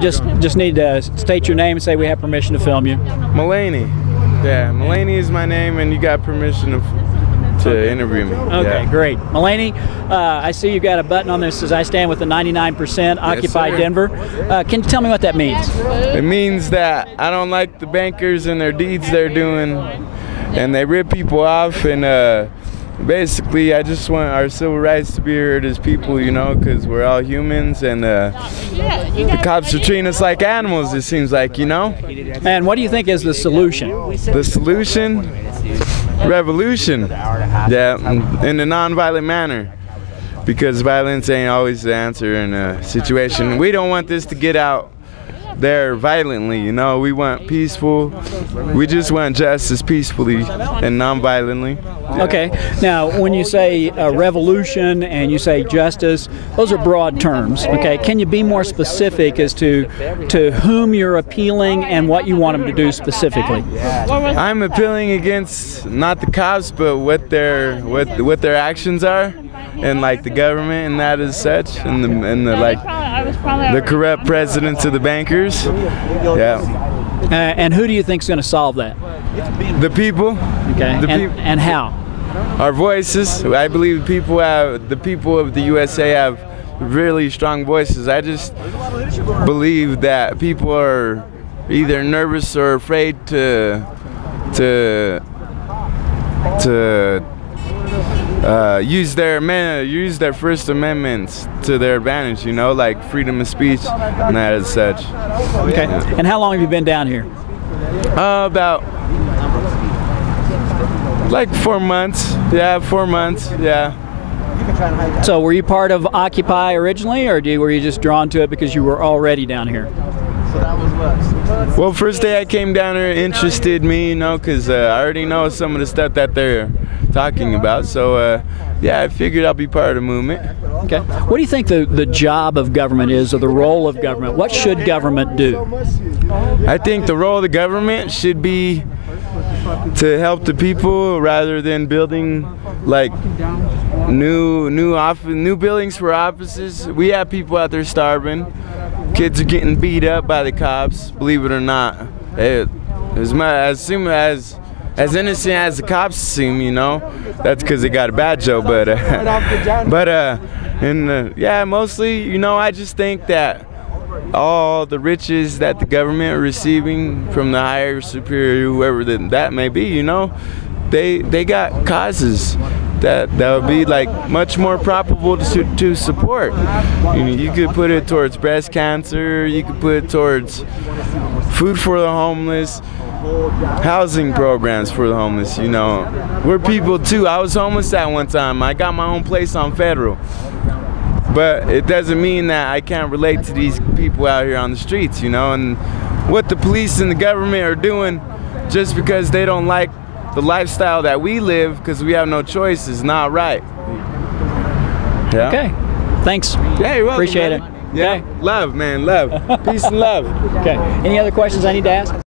Just need to state your name and say we have permission to film you. Mulaney. Yeah, Mulaney is my name, and you got permission to interview me. Okay, yeah. Great. Mulaney, I see you've got a button on this that says I stand with the 99% Occupy sir. Denver. Can you tell me what that means? It means that I don't like the bankers and their deeds they're doing, and they rip people off, and basically I just want our civil rights to be heard as people, you know, because we're all humans, and the cops are treating us like animals, it seems like, you know. And what do you think is the solution? The solution? Revolution. Yeah, in a non-violent manner, because violence ain't always the answer in a situation. We don't want this to get out there violently, you know. We want peaceful. We just want justice peacefully and non-violently. Okay. Now, when you say revolution and you say justice, those are broad terms. Okay. Can you be more specific as to whom you're appealing and what you want them to do specifically? I'm appealing against not the cops, but what their actions are, and like the government and that as such, and the corrupt presidents of the bankers. Yeah. And who do you think is going to solve that? The people. Okay. And how? Our voices. I believe the people of the USA have really strong voices. I just believe that people are either nervous or afraid to use their First Amendments to their advantage, you know, like freedom of speech and that as such. Okay. And how long have you been down here? About like 4 months. Yeah, 4 months. Yeah. So were you part of Occupy originally, or were you just drawn to it because you were already down here? Well, first day I came down here, interested me, you know, because I already know some of the stuff that they're talking about. So, yeah, I figured I'll be part of the movement. Okay. What do you think the job of government is, or the role of government? What should government do? I think the role of the government should be to help the people rather than building like new buildings for offices. We have people out there starving. Kids are getting beat up by the cops, believe it or not. As innocent as the cops seem, you know, that's because they got a bad job. Yeah, mostly, you know, I just think that all the riches that the government are receiving from the higher superior, whoever that may be, you know, they got causes that would be like much more probable to support. You know, you could put it towards breast cancer, you could put it towards food for the homeless, housing programs for the homeless, you know. We're people too. I was homeless at one time. I got my own place on Federal. But it doesn't mean that I can't relate to these people out here on the streets, you know. And what the police and the government are doing just because they don't like the lifestyle that we live, because we have no choice, is not right. Yeah. Okay. Thanks. Yeah, you're welcome. Appreciate man. it. Yeah. Okay. Love, man. Love. Peace and love. Okay. Any other questions I need to ask?